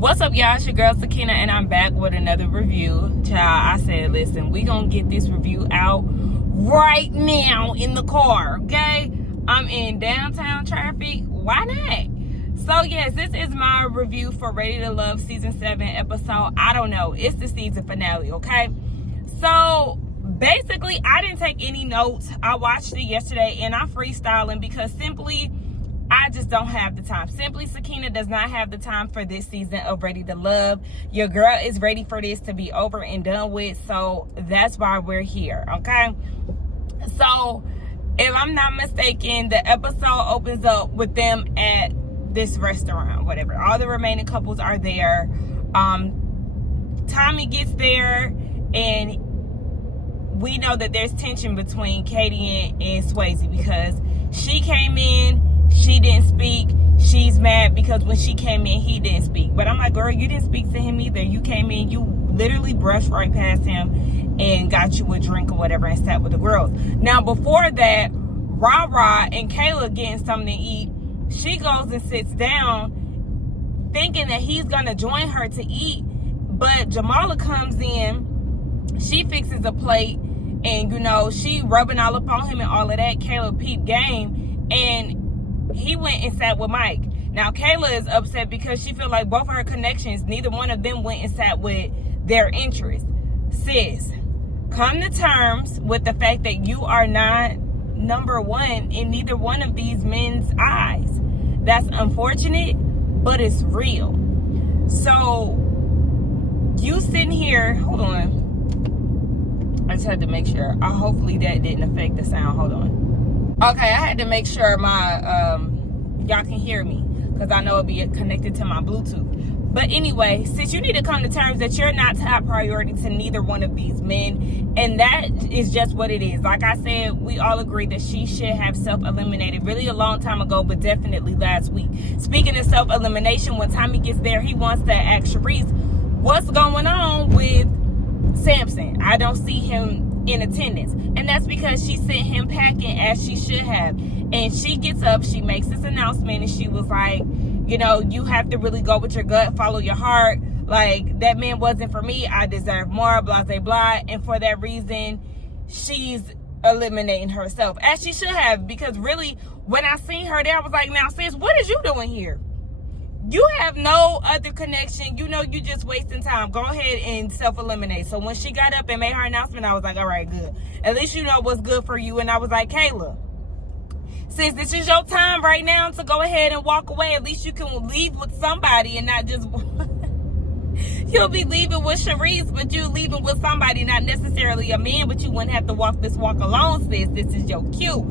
What's up, y'all? It's your girl Sakina, and I'm back with another review. Child, I said, listen, we gonna get this review out right now in the car, okay? I'm in downtown traffic. Why not? So yes, this is my review for Ready to Love season 7 episode. I don't know. It's the season finale, okay? So basically, I didn't take any notes. I watched it yesterday, and I'm freestyling because simply I just don't have the time. Simply, Sakina does not have the time for this season of Ready to Love. Your girl is ready for this to be over and done with. So that's why we're here, okay? So if I'm not mistaken, the episode opens up with them at this restaurant, whatever. All the remaining couples are there. Tommy gets there, and we know that there's tension between Katie and Swayze because she came in. She didn't speak. She's mad because when she came in, he didn't speak. But I'm like, girl, you didn't speak to him either. You came in, you literally brushed right past him and got you a drink or whatever and sat with the girls. Now, before that, Ra and Kayla getting something to eat. She goes and sits down thinking that he's going to join her to eat. But Jamala comes in. She fixes a plate. And, you know, she rubbing all up on him and all of that. Kayla peep game. And he went and sat with Mike. Now, Kayla is upset because she feel like both of her connections, neither one of them went and sat with their interests. Sis, come to terms with the fact that you are not number one in neither one of these men's eyes. That's unfortunate, but it's real. So, you sitting here, hold on. I just had to make sure. Hopefully that didn't affect the sound. Hold on. Okay, I had to make sure my y'all can hear me because I know it'll be connected to my Bluetooth. But anyway, since you need to come to terms that you're not top priority to neither one of these men, and that is just what it is. Like I said, we all agree that she should have self-eliminated really a long time ago, but definitely last week. Speaking of self-elimination, when Tommy gets there, he wants to ask Sharice, what's going on with Samson? I don't see him in attendance, and that's because she sent him packing as she should have. And she gets up, she makes this announcement, and she was like, you know, you have to really go with your gut, follow your heart. Like, that man wasn't for me, I deserve more, blah blah blah. And for that reason, she's eliminating herself, as she should have. Because really, when I seen her there, I was like, now sis, what is you doing here? You have no other connection. You know, you just wasting time. Go ahead and self-eliminate. So when she got up and made her announcement, I was like, all right, good. At least you know what's good for you. And I was like, Kayla, since this is your time right now to go ahead and walk away, at least you can leave with somebody and not just... You'll be leaving with Sharice, but you leaving with somebody, not necessarily a man, but you wouldn't have to walk this walk alone, sis. This is your cue.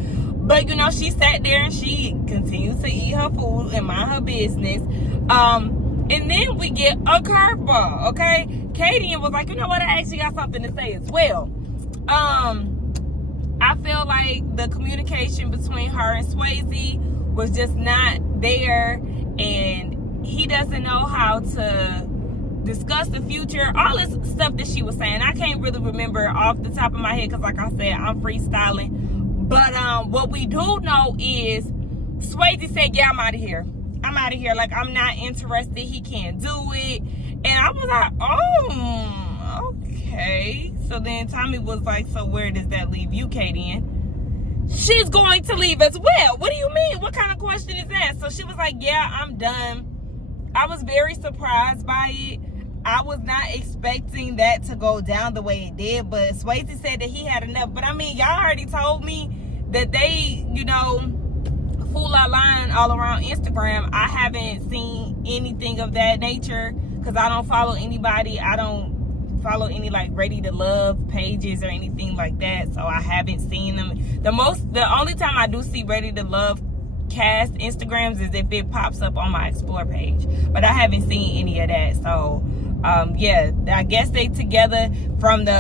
But, you know, she sat there and she continued to eat her food and mind her business. And then we get a curveball, okay? Katie was like, you know what? I actually got something to say as well. I feel like the communication between her and Swayze was just not there. And he doesn't know how to discuss the future. All this stuff that she was saying. I can't really remember off the top of my head because, like I said, I'm freestyling. But what we do know is Swayze said, yeah, I'm out of here. I'm out of here. Like, I'm not interested. He can't do it. And I was like, oh, okay. So then Tommy was like, so where does that leave you, Katie? And she's going to leave as well. What do you mean? What kind of question is that? So she was like, yeah, I'm done. I was very surprised by it. I was not expecting that to go down the way it did, but Swayze said that he had enough. But I mean, y'all already told me that they, you know, fool our line all around Instagram. I haven't seen anything of that nature because I don't follow anybody. I don't follow any like Ready to Love pages or anything like that, so I haven't seen them. The only time I do see Ready to Love cast Instagrams is if it pops up on my explore page, but I haven't seen any of that. So yeah, I guess they together from the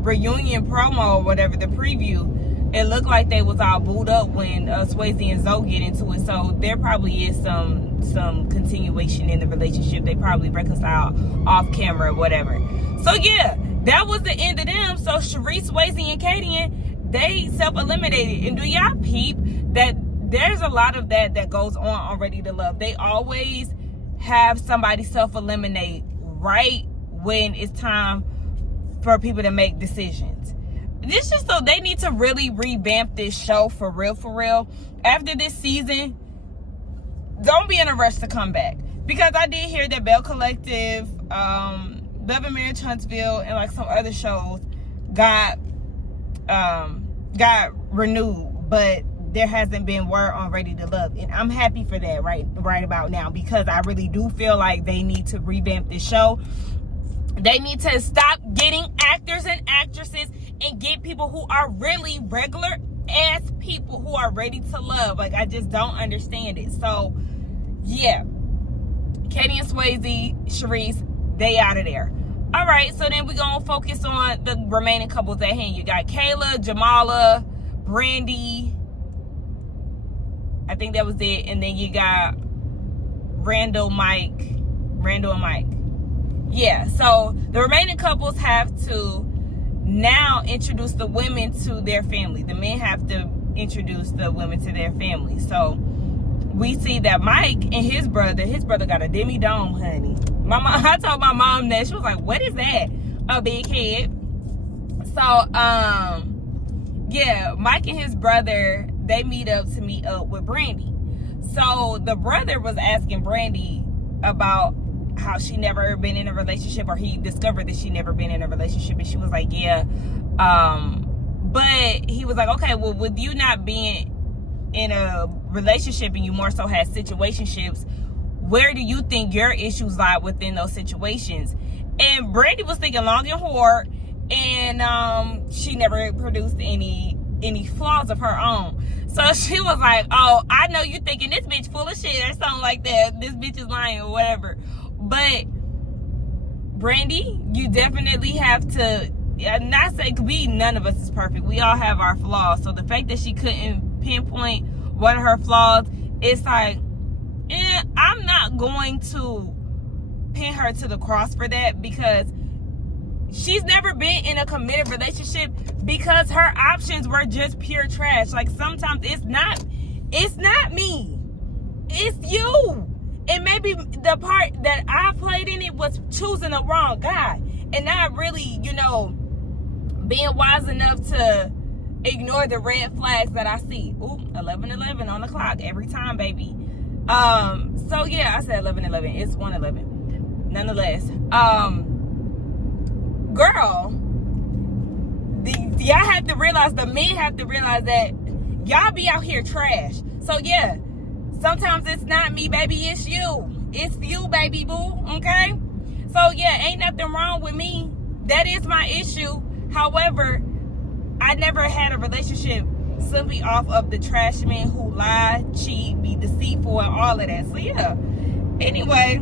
reunion promo or whatever, the preview. It looked like they was all booed up when Swayze and Zoe get into it. So there probably is some continuation in the relationship. They probably reconcile off camera or whatever. So yeah, that was the end of them. So Sharice, Swayze, and Katie, they self-eliminated. And do y'all peep that there's a lot of that goes on Ready to Love. They always have somebody self-eliminate right when it's time for people to make decisions. This just so they need to really revamp this show for real. After this season, don't be in a rush to come back. Because I did hear that Bell Collective, Love and Marriage Huntsville, and like some other shows got renewed, but there hasn't been word on Ready to Love, and I'm happy for that right about now, because I really do feel like they need to revamp this show. They need to stop getting actors and actresses and get people who are really regular ass people who are ready to love. Like, I just don't understand it. So yeah, Katie and Swayze, Sharice, they out of there. All right, so then we're gonna focus on the remaining couples at hand. You got Kayla, Jamala, Brandy, I think that was it. And then you got Randall and Mike. Yeah, so the remaining couples have to now introduce the women to their family. The men have to introduce the women to their family. So we see that Mike and his brother got a demi-dome, honey. I told my mom that. She was like, what is that? A big head. So, yeah, Mike and his brother, they meet up with Brandy. So the brother was asking Brandy about how she never been in a relationship, or he discovered that she never been in a relationship, and she was like, yeah. But he was like, okay, well, with you not being in a relationship and you more so had situationships, where do you think your issues lie within those situations? And Brandy was thinking long and hard, and she never produced any flaws of her own. So she was like, oh, I know you thinking this bitch full of shit or something like that. This bitch is lying or whatever. But Brandy, you definitely have to, not say, none of us is perfect. We all have our flaws. So the fact that she couldn't pinpoint one of her flaws, it's like, I'm not going to pin her to the cross for that, because she's never been in a committed relationship, because her options were just pure trash. Like, sometimes it's not me, it's you. And maybe the part that I played in it was choosing the wrong guy and not really, being wise enough to ignore the red flags that I see. Ooh, 11:11 on the clock every time, baby. So yeah, I said 11:11. It's 1:11. Nonetheless, girl, y'all have to realize, the men have to realize that y'all be out here trash. So yeah, sometimes it's not me, baby, it's you. It's you, baby boo, okay? So yeah, ain't nothing wrong with me. That is my issue. However, I never had a relationship simply off of the trash men who lie, cheat, be deceitful, and all of that. So yeah. Anyway,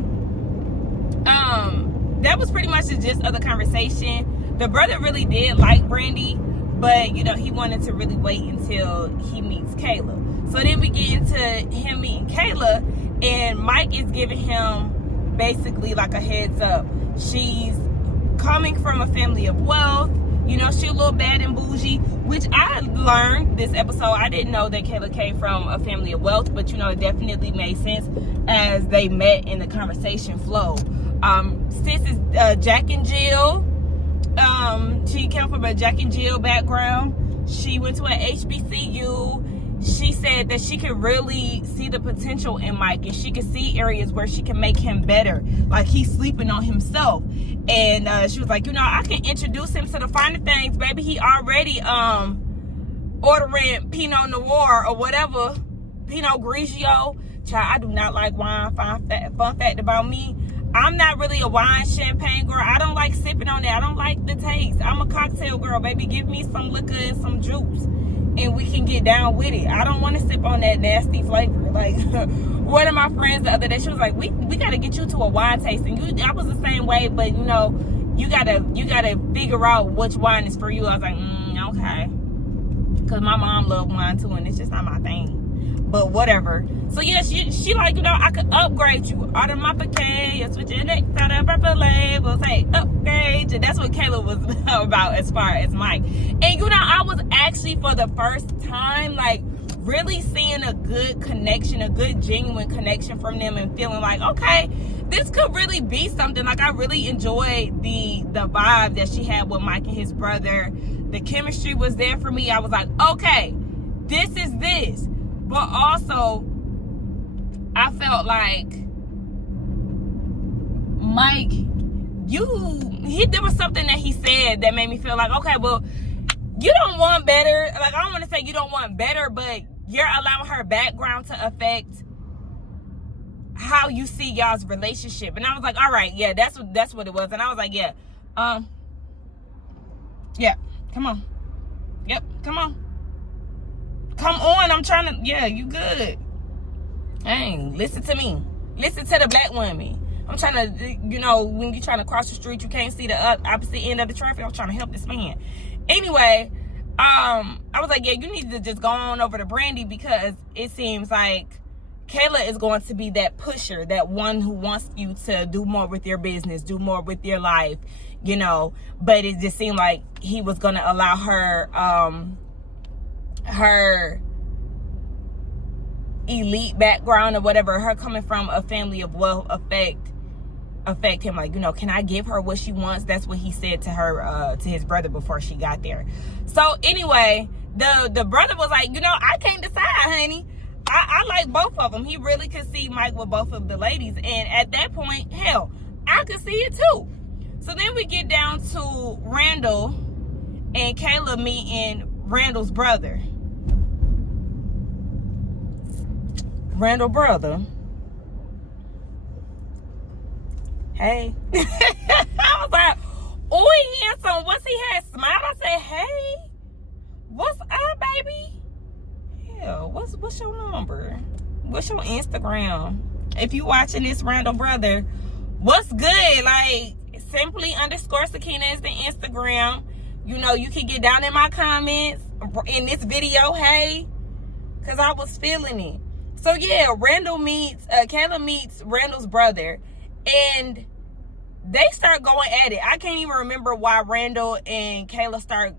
that was pretty much the gist of the conversation. The brother really did like Brandy, but he wanted to really wait until he meets Kayla. So then we get into him meeting Kayla, and Mike is giving him basically like a heads up. She's coming from a family of wealth. She a little bad and bougie, which I learned this episode. I didn't know that Kayla came from a family of wealth, but it definitely made sense as they met in the conversation flow. Sis is Jack and Jill. She came from a Jack and Jill background. She went to an HBCU. She said that she could really see the potential in Mike, and she could see areas where she can make him better, like he's sleeping on himself. And she was like, I can introduce him to the finer things, baby. He already ordering Pinot Noir or whatever, Pinot Grigio. Child, I do not like wine. Fun fact about me, I'm not really a wine champagne girl. I don't like sipping on it. I don't like the taste. I'm a cocktail girl, baby. Give me some liquor and some juice, and we can get down with it. I don't want to sip on that nasty flavor. Like, one of my friends the other day, she was like, we got to get you to a wine tasting. I was the same way, but you gotta figure out which wine is for you. I was like, okay, because my mom loved wine too, and it's just not my thing. But whatever. So yeah, she like, I could upgrade you. Order my bouquet, switch your neck, out of purple labels. Hey, upgrade you. That's what Kayla was about as far as Mike. And I was actually, for the first time, like, really seeing a good connection, a good genuine connection from them, and feeling like, okay, this could really be something. Like, I really enjoyed the vibe that she had with Mike and his brother. The chemistry was there for me. I was like, okay, this is this. But also, I felt like Mike, there was something that he said that made me feel like, okay, well, you don't want better. Like, I don't want to say you don't want better, but you're allowing her background to affect how you see y'all's relationship. And I was like, all right, yeah, that's what it was. And I was like, yeah, come on. Yep, come on. Come on, I'm trying to, yeah, you good. Dang, listen to me. Listen to the black woman. I'm trying to, when you're trying to cross the street, you can't see the opposite end of the traffic. I'm trying to help this man. Anyway, I was like, yeah, you need to just go on over to Brandy, because it seems like Kayla is going to be that pusher, that one who wants you to do more with your business, do more with your life, but it just seemed like he was going to allow her elite background or whatever, her coming from a family of wealth, affect him. Like, can I give her what she wants? That's what he said to her, to his brother before she got there. So anyway, the brother was like, I can't decide, honey. I like both of them. He really could see Mike with both of the ladies. And at that point, hell, I could see it too. So then we get down to Randall and Kayla meeting Randall's brother. Randall brother. Hey. I was like, oh, he handsome. Once he had smiled, I said, hey, what's up, baby? Yeah, what's your number? What's your Instagram? If you watching this, Randall brother, what's good? Like, simply_Sakina is the Instagram. You can get down in my comments in this video, hey, because I was feeling it. So yeah, Kayla meets Randall's brother, and they start going at it. I can't even remember why Randall and Kayla start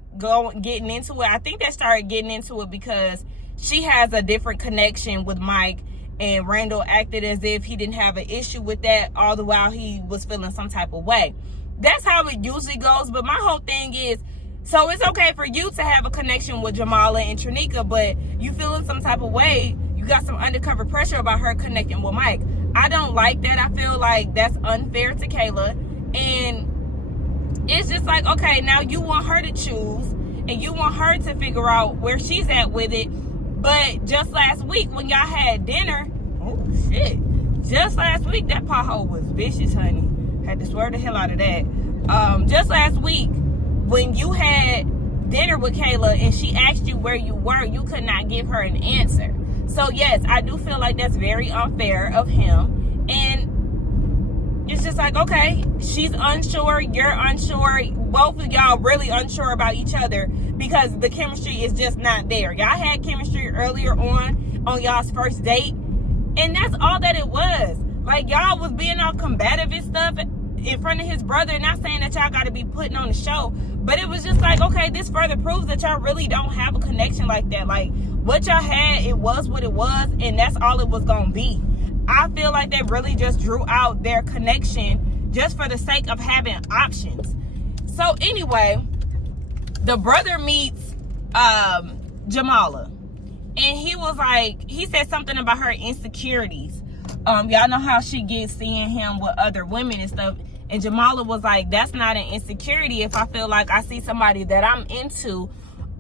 getting into it. I think they started getting into it because she has a different connection with Mike, and Randall acted as if he didn't have an issue with that, all the while he was feeling some type of way. That's how it usually goes. But my whole thing is, so it's okay for you to have a connection with Jamala and Trinika, but you feeling some type of way, you got some undercover pressure about her connecting with Mike. I don't like that. I feel like that's unfair to Kayla. And it's just like, okay, now you want her to choose, and you want her to figure out where she's at with it. But just last week when y'all had dinner, oh shit, just last week that pothole was vicious, honey. Had to swear the hell out of that. Just last week when you had dinner with Kayla and she asked you where you were, you could not give her an answer. So yes, I do feel like that's very unfair of him. And it's just like, okay, she's unsure, you're unsure, both of y'all really unsure about each other because the chemistry is just not there. Y'all had chemistry earlier on y'all's first date, and that's all that it was. Like, y'all was being all combative and stuff in front of his brother. Not saying that y'all got to be putting on the show, but it was just like, okay, this further proves that y'all really don't have a connection like that. Like, what y'all had, it was what it was, and that's all it was gonna be. I feel like they really just drew out their connection just for the sake of having options. So anyway, the brother meets Jamala, and he was like, he said something about her insecurities. Y'all know how she gets seeing him with other women and stuff. And Jamala was like, that's not an insecurity. If I feel like I see somebody that I'm into,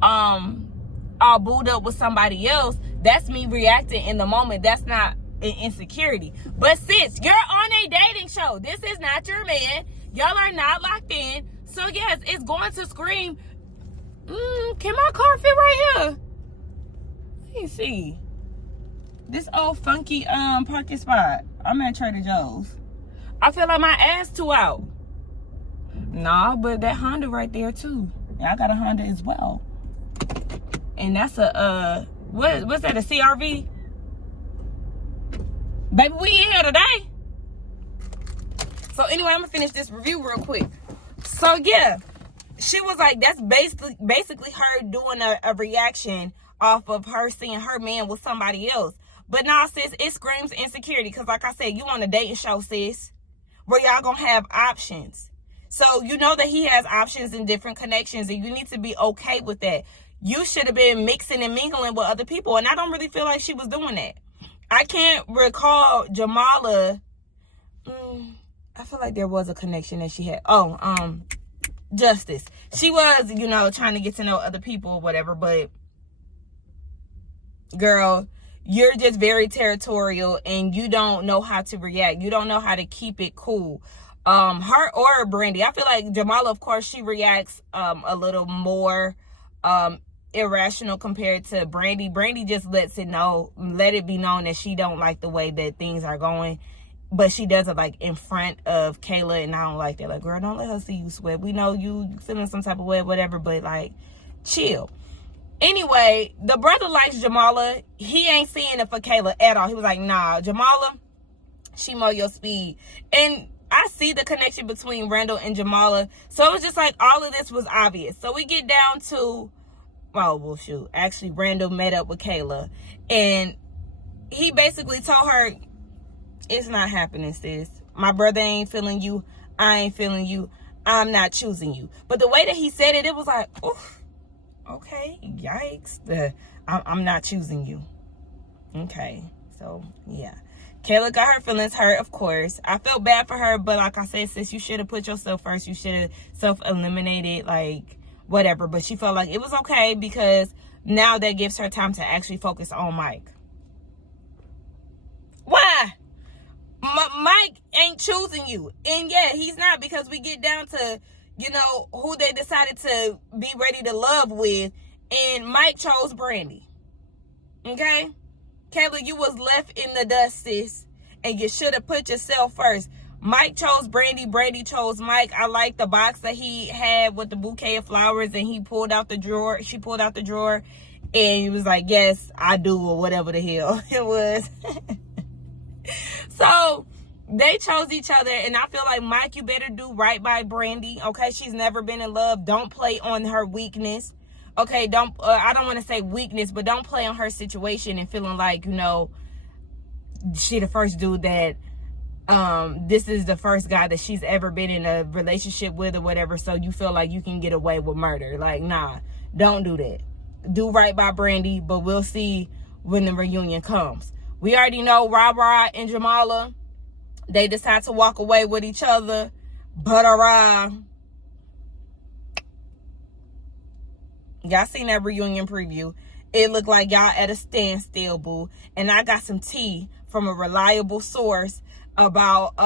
all booed up with somebody else, that's me reacting in the moment. That's not an insecurity. But sis, you're on a dating show. This is not your man. Y'all are not locked in. So yes, it's going to scream, can my car fit right here? Let me see. This old funky parking spot. I'm at Trader Joe's. I feel like my ass too out. Nah, but that Honda right there too. Yeah, I got a Honda as well. And that's a what's that, a CRV? Baby, we in here today. So anyway, I'm gonna finish this review real quick. So yeah, she was like, that's basically her doing a reaction off of her seeing her man with somebody else. But nah, sis, it screams insecurity. Because like I said, you on a dating show, sis, where y'all gonna have options. So you know that he has options and different connections, and you need to be okay with that. You should have been mixing and mingling with other people, and I don't really feel like she was doing that. I can't recall Jamala. I feel like there was a connection that she had. Justice. She was, trying to get to know other people or whatever, but girl, you're just very territorial and you don't know how to react. You don't know how to keep it cool. Her or Brandy. I feel like Jamala, of course, she reacts a little more irrational compared to Brandy. Brandy just let it be known that she don't like the way that things are going. But she does it like in front of Kayla, and I don't like that. Like, girl, don't let her see you sweat. We know you feeling some type of way, whatever, but like, chill. Anyway, the brother likes Jamala. He ain't seeing it for Kayla at all. He was like, nah, Jamala, she more your speed. And I see the connection between Randall and Jamala. So it was just like all of this was obvious. So we get down to, actually Randall met up with Kayla. And he basically told her, it's not happening, sis. My brother ain't feeling you. I ain't feeling you. I'm not choosing you. But the way that he said it, it was like, oof, okay, yikes. I'm not choosing you. Okay, so, yeah. Kayla got her feelings hurt, of course. I felt bad for her, but like I said, sis, you should have put yourself first. You should have self-eliminated, like, whatever. But she felt like it was okay because now that gives her time to actually focus on Mike. Why? Mike ain't choosing you. And yeah, he's not, because we get down to, who they decided to be ready to love with. And Mike chose Brandy. Okay? Kayla, you was left in the dust, sis. And you should have put yourself first. Mike chose Brandy. Brandy chose Mike. I like the box that he had with the bouquet of flowers. And he pulled out the drawer. She pulled out the drawer. And he was like, yes, I do. Or whatever the hell it was. So they chose each other, and I feel like, Mike, you better do right by Brandy. Okay, she's never been in love. Don't play on her weakness. Okay, I don't want to say weakness, but don't play on her situation and feeling like, she the first dude that this is the first guy that she's ever been in a relationship with or whatever, so you feel like you can get away with murder. Like, nah, don't do that. Do right by Brandy, but we'll see when the reunion comes. We already know Ra and Jamala, they decide to walk away with each other. But y'all seen that reunion preview. It looked like y'all at a standstill, boo. And I got some tea from a reliable source about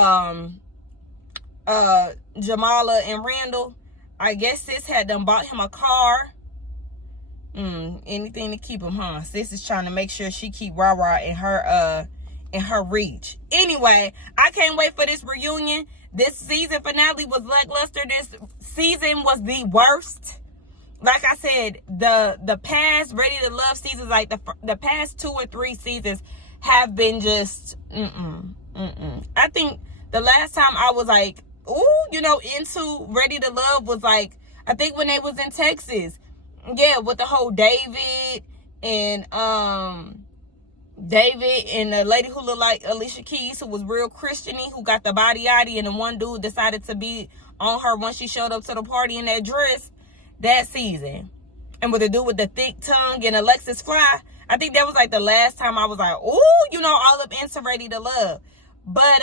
Jamala and Randall. I guess sis had done bought him a car. Anything to keep him, huh? Sis is trying to make sure she keep Ra in her reach. Anyway, I can't wait for this reunion. This season finale was lackluster. This season was the worst. Like I said, the past Ready to Love seasons, like the past 2 or 3 seasons, have been just I think the last time I was like, into Ready to Love was like, I think when they was in Texas. Yeah, with the whole David and the lady who looked like Alicia Keys, who was real Christian-y, who got the body yaddy, and the one dude decided to be on her when she showed up to the party in that dress that season. And with the dude with the thick tongue and Alexis Fly, I think that was like the last time I was like, ooh, all up into Ready to Love. But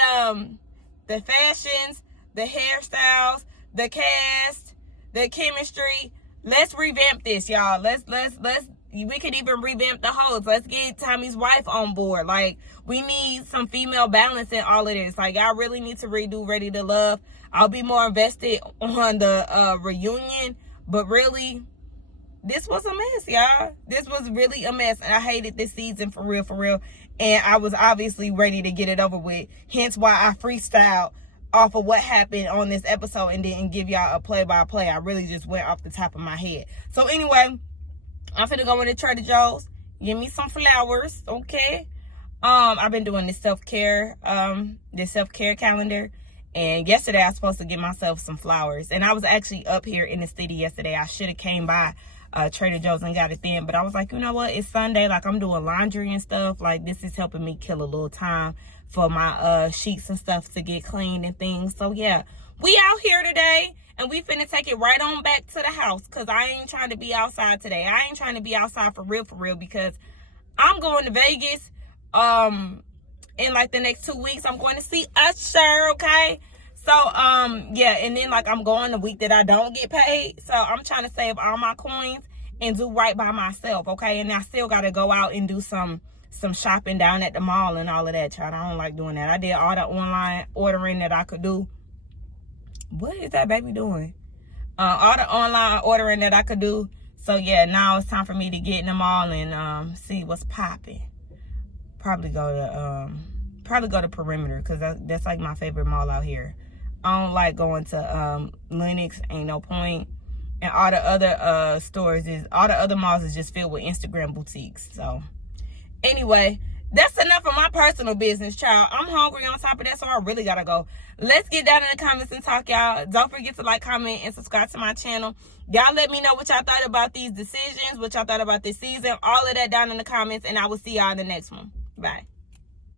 the fashions, the hairstyles, the cast, the chemistry. Let's revamp this, y'all. We could even revamp the hosts. Let's get Tommy's wife on board. Like, we need some female balance in all of this. Like, y'all really need to redo Ready to Love. I'll be more invested on the reunion. But really, this was a mess, y'all. This was really a mess. And I hated this season for real. And I was obviously ready to get it over with. Hence why I freestyled off of what happened on this episode and didn't give y'all a play-by-play. I really just went off the top of my head. So anyway, I'm finna go into Trader Joe's. Give me some flowers, okay? I've been doing this self-care calendar. And yesterday I was supposed to get myself some flowers. And I was actually up here in the city yesterday. I should have came by Trader Joe's and got it then. But I was like, you know what? It's Sunday. Like, I'm doing laundry and stuff. Like, this is helping me kill a little time for my sheets and stuff to get cleaned and things. So, yeah. We out here today. And we finna take it right on back to the house. Because I ain't trying to be outside today. I ain't trying to be outside for real. Because I'm going to Vegas. In like the next 2 weeks, I'm going to see Usher, okay? So, yeah, and then like I'm going the week that I don't get paid. So I'm trying to save all my coins and do right by myself, okay? And I still got to go out and do some shopping down at the mall and all of that, child. I don't like doing that. I did all the online ordering that I could do. What is that baby doing? All the online ordering that I could do. So, yeah, now it's time for me to get in the mall and see what's popping. Probably go to Perimeter, because that's like my favorite mall out here. I don't like going to Lenox, ain't no point. And all the other all the other malls is just filled with Instagram boutiques. So anyway, that's enough of my personal business, child. I'm hungry on top of that, so I really gotta go. Let's get down in the comments and talk, y'all. Don't forget to like, comment, and subscribe to my channel. Y'all let me know what y'all thought about these decisions, what y'all thought about this season, all of that down in the comments, and I will see y'all in the next one. Bye.